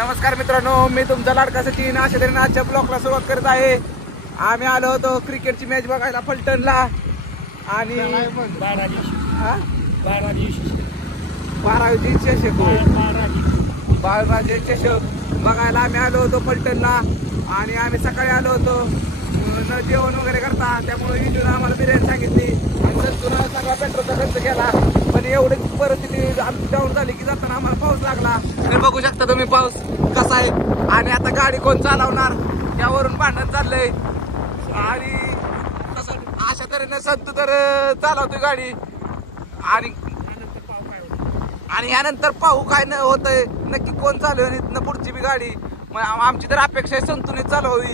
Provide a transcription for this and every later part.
नमस्कार मित्रांनो, मी तुमचा लाडका सचिन. अशा तऱ्हेने आजच्या ब्लॉगला सुरुवात करत आहे. आम्ही आलो होतो क्रिकेटची मॅच बघायला फलटणला आणि 12वी चषक बाळराजे चषक बघायला आम्ही आलो होतो फलटणला. आणि आम्ही सकाळी आलो होतो न जेवण वगैरे करता, त्यामुळे इथून आम्हाला बिर्याणी सांगितली आणि नंतर सगळा पेट्रोलचा खर्च केला. पण एवढी परिस्थिती आमची डाऊन झाली की जाताना आम्हाला पाऊस लागला. तर बघू शकता तुम्ही पाऊस कसा आहे. आणि आता गाडी कोण चालवणार यावरून भांडण चाललंय. आणि अशा तऱ्हेने संत तर चालवतोय गाडी आणि यानंतर पाहू काय न होतंय नक्की कोण चालू आहे इथनं पुढची बी गाडी. आमची तर अपेक्षा आहे संतुलित चालवावी.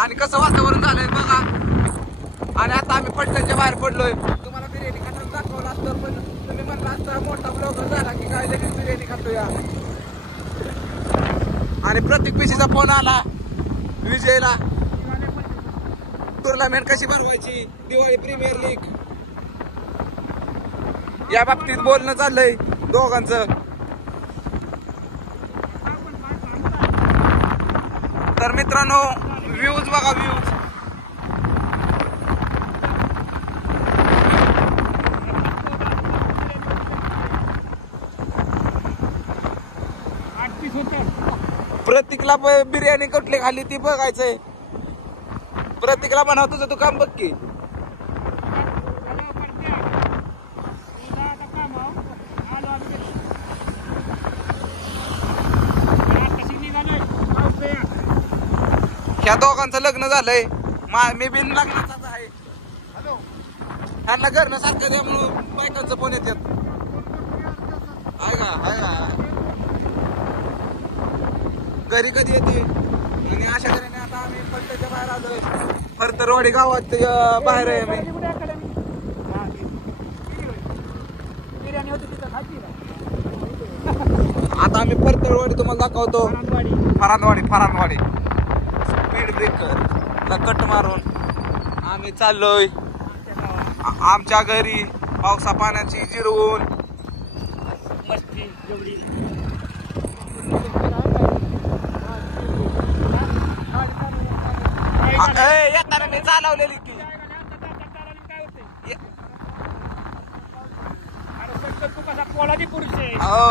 आणि कसं वातावरण झालंय बघा. आणि आता आम्ही फलटणच्या बाहेर पडलोय. तुम्हाला बिर्याणी खाताना दाखवलं असतं, पण तुम्ही म्हणला असता मोठा ब्लॉगर झाला की काय लगेच बिर्याणी खातो या. आणि प्रत्येक पिशीचा फोन आला विजयला. टुर्नामेंट कशी भरवायची, दिवाळी प्रीमियर लीग या बाबतीत बोलणं चाललंय दोघांचं. तर मित्रांनो व्ह्यूज बघा, व्ह्यूज प्रतीकला बिर्याणी कुठली खाली ती बघायचंय. प्रतीकला म्हणा तुझं तू काम बघ की. ह्या दोघांचं लग्न झालंय. मी बिन लग्नाचाच आहे. ह्यांना घरनं सारखं त्यामुळं बायकांचं फोन येतात. आहे का घरी कधी येते. आणि अशा तऱ्हेने आता आम्ही फलटणच्या बाहेर आलोय. फरतरवाडी गावात बाहेर आहे आम्ही. आता आम्ही फरतरवाडी तुम्हाला दाखवतो. फरांदवाडी स्पीड ब्रेकर ला कट मारून आम्ही चाललोय आमच्या घरी. पावसा पाण्याची जिरवून येताना मी चालवलेली की हो.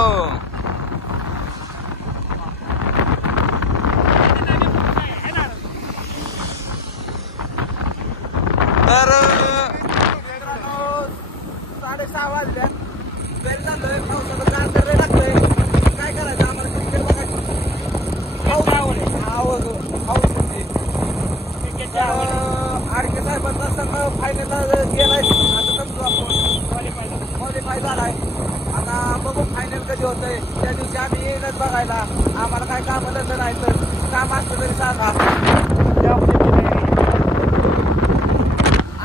तर 6:30 वाजल्या घरी चाललोय. पावसाचं गार तर लागतंय. काय करायचं आम्हाला क्रिकेट बघायचं. आडके साहेबांचा संघ फायनलला गेलाय. आता समजू आपण क्वालिफाय झालाय. आता बघू फायनल कधी होतंय. त्या दिवशी आम्ही येईलच बघायला. आम्हाला काय काम धंदा नाही, तर काम असलं तरी सांगा.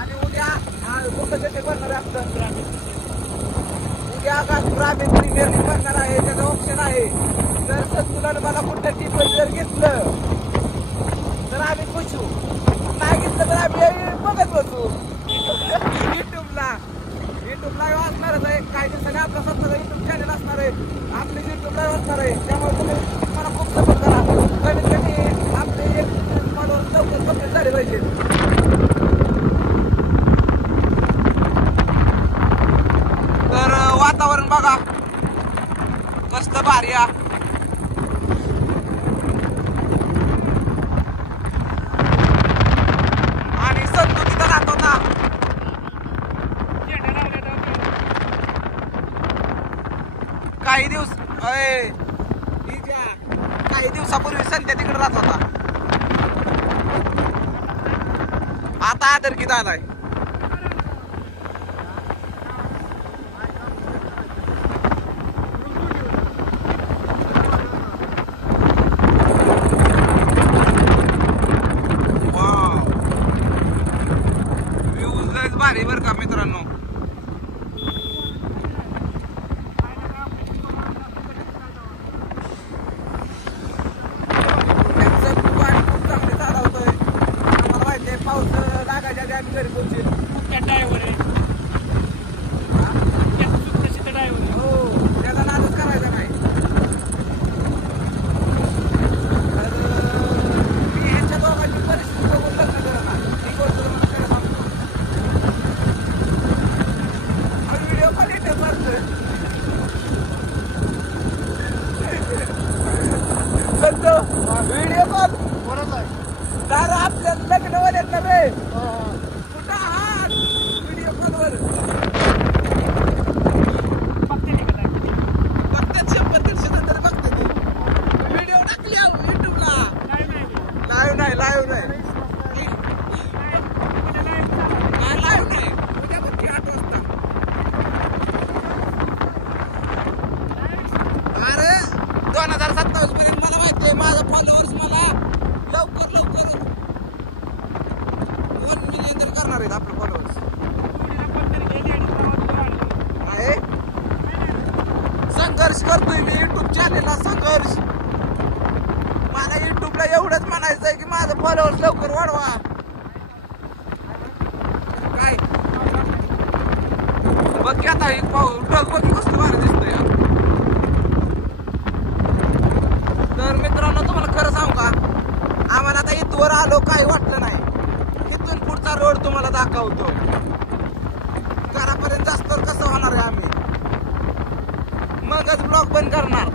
आणि उद्या कुठं त्याचे बनणार आहे आपलं. उद्या ग्रामीण प्रीमियर लीग बनणार आहे. त्याचं ऑप्शन आहे. जर संतुलन मला कुठल्या टीम जर घेतलं तर आम्ही खुश होऊ. नाही घेतलं तर आम्ही बघत बसू. युट्यूबला असणारच आहे. काही दिवसांनी आपला स्वतःचा युट्यूब चॅनल असणार आहे. आपले युट्यूबला असणार आहे. त्यामुळे तुम्ही मला खूप सपोर्ट करा. कमीत कमी आपले 1 फॉलोअर लवकर कंप्लीट झाले पाहिजे. तर वातावरण बघा मस्त भारी आहे. आणि संतू तिथं राहतो ना. काही दिवसापूर्वी संध्या तिकडे राहत होता. आता आदरकीत आलाय. व्ह्यूज भारी बर का मित्रांनो. पाऊस लागायच्या आधी आम्ही घरी पोहोचू. संतो व्हिडिओ कॉल दार आपल्या लग्नवर येत ना रे कुठं आहात व्हिडिओ कॉलवर बघतात 100-150 नंतर बघते तू व्हिडिओ टाकली युट्यूबला लाईव्ह नाही लाईव्ह नाही उद्या बघ 8 वाजता अरे 2027 पर्यंत मला माहिती आहे माझं फॉलोअर्स मला लवकर 1 मिलियन तरी करणार आहेत आपले फॉलोअर्स आहे संघर्ष करतोय मी युट्यूब चॅनेलला संघर्ष मला युट्यूबला एवढंच म्हणायचं आहे की माझं फॉलोअर्स लवकर वाढवा काय बघ की आता ट्रक बघ कसं भारी दिसतोय तर मित्रांनो तुम्हाला खरं सांगू का आम्हाला आता इथवर आलो काही वाटलं नाही इथून पुढचा रोड तुम्हाला दाखवतो घरापर्यंत जास्त कसं होणार आहे आम्ही मगच ब्लॉग बंद करणार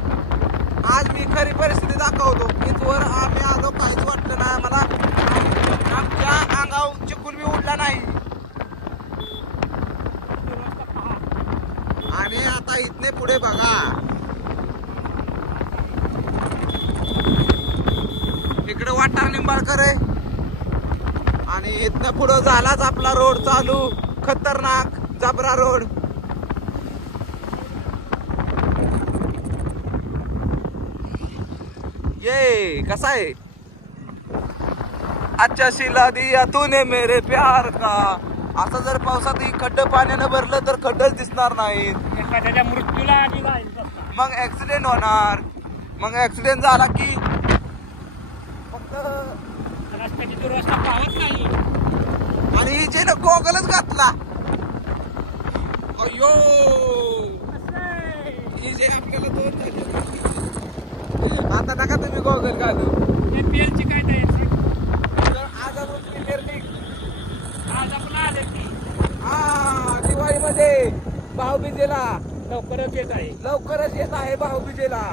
आज मी खरी परिस्थिती दाखवतो इथवर आम्ही आलो काहीच वाटलं नाही आम्हाला आमच्या अंगावर चिकून बी उडला नाही आणि आता इथने पुढे बघा इकडे वाटार निंबाळकर आहे आणि इथनं पुढं झालाच आपला रोड चालू खतरनाक जबरा रोड ये कसा आहे अच्छा शिला दिया तूने मेरे प्यार का असं जर पावसात खड्ड पाण्यानं भरलं तर खड्डच दिसणार नाहीत त्याच्या मृत्यूला मग ऍक्सिडेंट होणार मग ऍक्सिडेंट झाला की फक्त रस्त्याची दुरवस्था पाहत नाही आणि हिचे गोगलच घातला अयो हिचे आपल्याला 2 झाले आता नका तुम्ही गोगल घालू पीएलची काय तयारी तर आज आपण प्रीमियर लीग आज आपण आले की हा दिवाळीमध्ये भाऊबीजेला लवकरच येत आहे भाऊबीजेला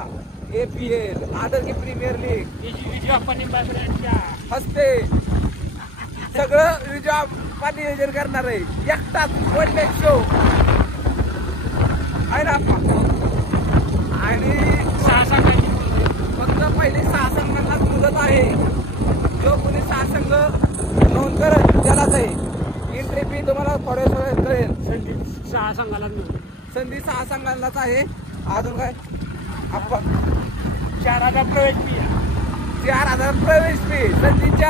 APL आदर की प्रीमियर लीग हसते सगळं विजय नियोजन करणार आहे एकटाच वन मॅच शो आहे ना आणि 6 संघांची फक्त पहिले 6 संघांना मुदत आहे जो कोणी 6 संघ नोंद करत त्यालाच आहे एंट्री फी तुम्हाला थोड्या वेळात कळेल संधी 6 संघाला संधी 6 संघांनाच आहे अजून काय आपण 4000 प्रवेश फी 4000 प्रवेश फी संधी 6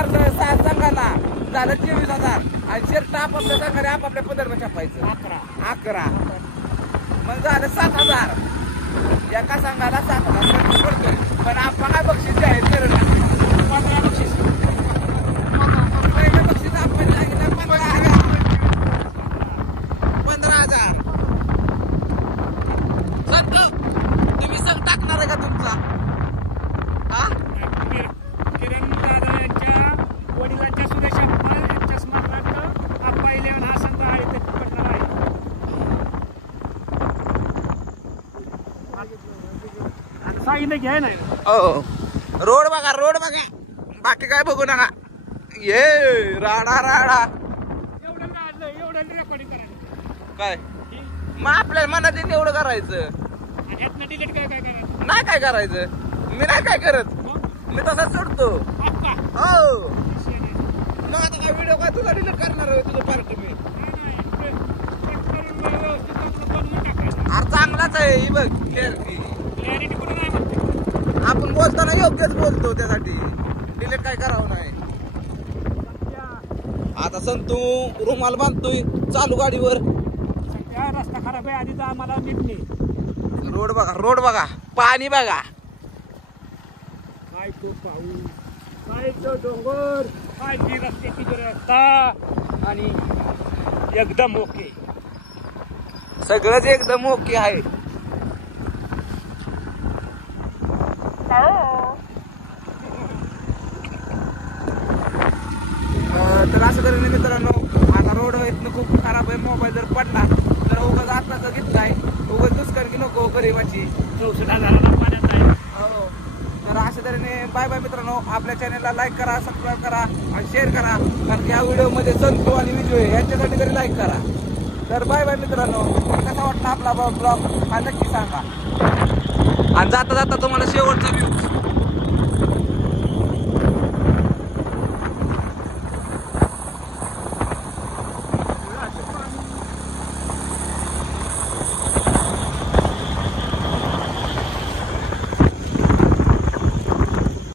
संघांना झालं 24000 आणि शर्ट आपापल्या संघाने आपापल्या पदरनं छापायचं 11 मग झालं 7000 एका संघाला 7000 खर्च पडतोय पण आपण काय बक्षीस जाहीर करत 15 बक्षीस पहिलं बक्षीस आपण सांगितलं 15000 संत तुम्ही संघ टाकणार आहे का तुमचा हा किरण दादा यांच्या वडिलांच्या सुदेश यांच्या स्मरणार्थ आप्पा 11 हा संघ आहे ते पडणार आहे आणि सांगितलं घ्याय नाही रोड बघा बाकी काय बघू नका ये राडा एवढं रेकॉर्डिंग करायचं काय मग आपल्या मनात एवढं करायचं आणि ह्यातनं डिलीट काय करायचं नाही काय करायचं मी नाही काय करत मी तसाच सोडतो आप्पा हो मग आता काय व्हिडिओ काय तुझा डिलीट करणार आहे तुझं पार्टी मी अरे चांगलाच आहे ही बघ क्लॅरिटी कुठं नाही म्हणते आपण बोलताना योग्यच बोलतो त्यासाठी डिलीट काय करावं नाही आता संतू रुमाल बांधतोय चालू गाडीवर सध्या रस्ता खराब आहे आधीच आम्हाला नीट नाही रोड बघा पाणी बघा काय तो पाऊस काय तो डोंगर काय ती रस्त्याची रस्ता आणि एकदम ओके सगळंच एकदम ओके आहे तर असं तरी मित्रांनो आता रोड इथनं खूप खराब आहे मोबाईल जर पडला तर उगाच आत्ताच घेतलाय उगाच दुष्काळ की नको गरीबाची 64,000 पाण्यात आहे हो तर अशा तऱ्हेने बाय बाय मित्रांनो. आपल्या चॅनलला लाईक करा, सबस्क्राईब करा आणि शेअर करा. कारण या व्हिडिओमध्ये संतू आणि विजय यांच्यासाठी तरी लाईक करा. तर बाय बाय मित्रांनो. कसा वाटला आपला ब्लॉग हा नक्की सांगा. आणि जाता जाता तुम्हाला शेवटचा व्ह्यू